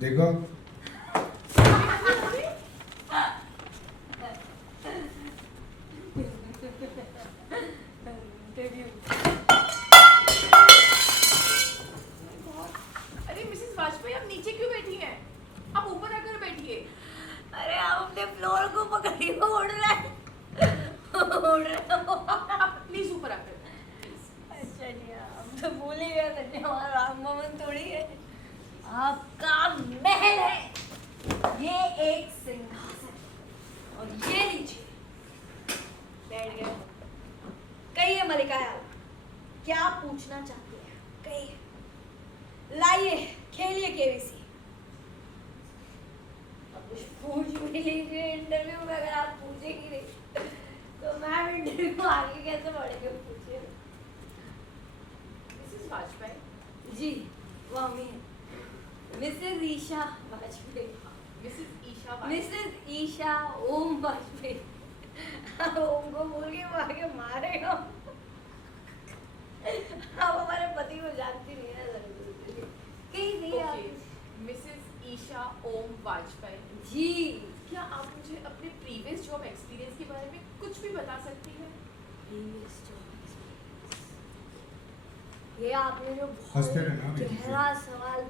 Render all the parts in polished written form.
देखो अरे मिसेस वाजपेयी आप नीचे क्यों बैठी हैं? आप ऊपर आकर बैठिए। अरे आप अपने फ्लोर को पकड़िए, वो उड़ रहा है। उड़ रहा है। आप प्लीज ऊपर आकर। अच्छा जी, हम तो भूल ही गए थे, हमारा राम भवन थोड़ी है, आपका महल है। ये एक सिंहासन और ये नीचे बैठ गए। कहिए मलिका यार, क्या पूछना चाहते हैं? कहिए, लाइए खेलिए केबीसी। अब कुछ पूछ भी लीजिए इंटरव्यू में, अगर आप पूछेंगी नहीं तो मैम इंटरव्यू आगे कैसे बढ़ेंगे? पूछिए। मिसेस वाजपेयी। जी, वो हम ही हैं, Mrs Isha Vajpayee. Mrs Isha Vajpayee. Mrs Isha Om Vajpayee. Om को बोल के वो आगे मारेगा। आप हमारे पति को जानती नहीं है जरूर। कहीं नहीं ओके, आप। मिसेस ईशा ओम वाजपेयी। जी, क्या आप मुझे अपने प्रीवियस जॉब एक्सपीरियंस के बारे में कुछ भी बता सकती हैं? previous job experience। ये आपने जो बहुत हंसते रहना बीच में। गहरा सवाल।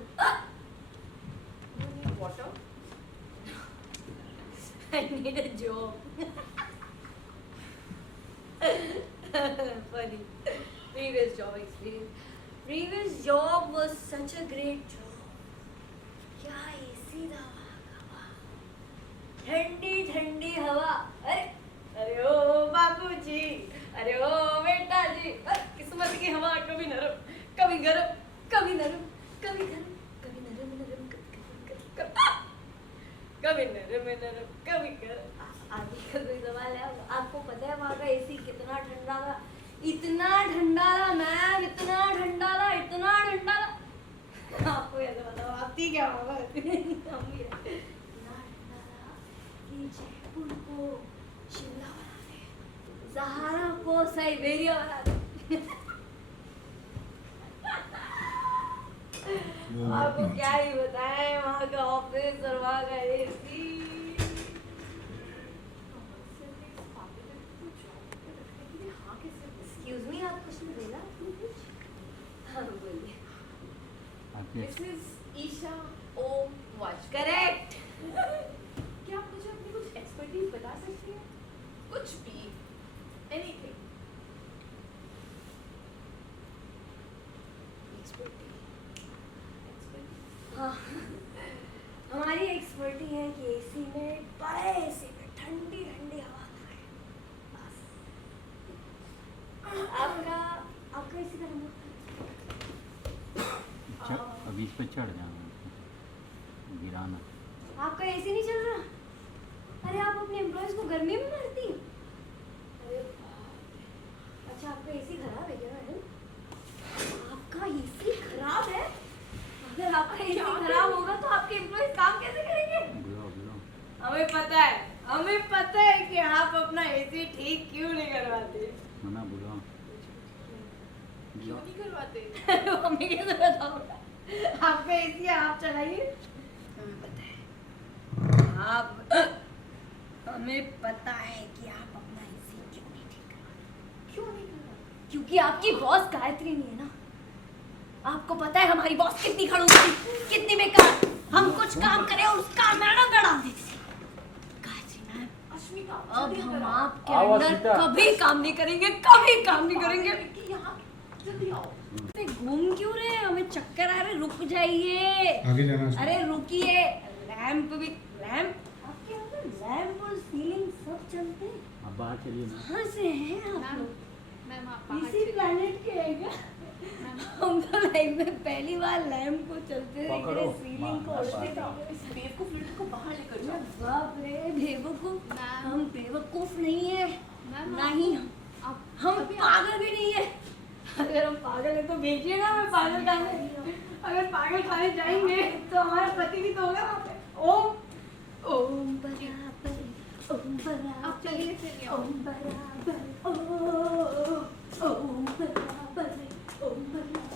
You need water? I need a job. Funny. Previous job experience. Previous job was such a great job. क्या एसी था वहाँ का, ठंडी ठंडी हवा। अरे अरे ओ बाबूजी, अरे ओ बेटा जी, किस्मत की हवा कभी नरम कभी गरम, कभी नरम कभी गरम, कभी नरम नरम कभी नरम नरम कभी गरम। आगे का कोई सवाल है? आपको पता है वहाँ का एसी कितना ठंडा था? इतना ठंडा था मैम, इतना ठंडा था, इतना ठंडा था। आपको ऐसा बताओ, आप थी क्या होगा? हम भी हैं। इतना ठंडा था कि जयपुर को शिमला बना दे, सहारा को साइबेरिया बना दे। आपको क्या ही बताएं, वहाँ का ऑफिस और वहाँ का एसी। एक्सक्यूज मी, आप कुछ बोला आपने कुछ? हाँ बोलिए। मिसेस ईशा ओम वाजपेयी। करेक्ट। क्या आप मुझे अपनी कुछ एक्सपर्टीज बता सकती हैं? कुछ भी, एनीथिंग। हाँ, हमारी एक्सपर्टी है कि एसी में, बड़े एसी में ठंडी ठंडी हवा खाए बस। आपका आपका एसी का नंबर? अब इस पे चढ़ जाना, गिराना। आपका एसी नहीं चल रहा? अरे आप अपने एम्प्लॉयज को गर्मी में मारती हैं? अरे बाप रे। अच्छा, आपका एसी खराब है क्या मैडम? आपका एसी खराब है? अगर आपका एसी खराब होगा तो आपके एम्प्लॉयज काम कैसे करेंगे? बुलाओ बुलाओं। हमें पता है कि आप अपना एसी ठीक क्यों नहीं करवाते। मना बुलाओ। क्यों नहीं करवाते? हमें कैसे बताओगे? आपका एसी है, आप चलाइए। हमें पता है हमें पता है कि आप अपना एसी क्यों नहीं ठीक करवाते। क्यों नहीं करवाते? क्योंकि आपकी बॉस गायत्री नहीं है ना। आपको पता है हमारी बॉस कितनी खड़ूस थी, कितनी बेकार। हम कुछ काम करें और उसका मैडम का डाल देती थी। गायत्री मैम, अश्मिता, अब जल्दी हम अंदर आओ। आपके आओ अंदर अश्मिता। कभी काम नहीं करेंगे, कभी काम नहीं करेंगे। कि यहाँ जल्दी आओ। अरे घूम क्यों रहे हैं? हमें चक्कर आ रहे, रुक जाइए। आगे जाना है। अरे रुकिए, लैंप भी, लैंप आपके अंदर लैंप और सीलिंग सब चलते हैं? अब बाहर चलिए ना। कहाँ से हैं आप लोग? मैम आप बाहर इसी चलिए। प्लेनेट के हैं क्या? हम तो लाइफ में पहली बार लैंप को चलते देख पकड़ो, रहे, सीलिंग को मारना उड़ते पड़ता। देख रहे। इस बेवकूफ लड़की को बाहर लेकर जाओ। बाप रे, बेवकूफ? मैम। हम बेवकूफ नहीं है, मैम, नहीं आप हम अभी पागल भी नहीं है। अगर हम पागल है तो भेजिए ना हमें पागल खाने। अगर पागल खाने जाएंगे तो हमारा पति भी तो होगा वहाँ पे। ओम ओम बराबर, ओम बराबर, आप चलिए चलिए आओ। ओम बराबर, ओम बराबर, ओम बराबर।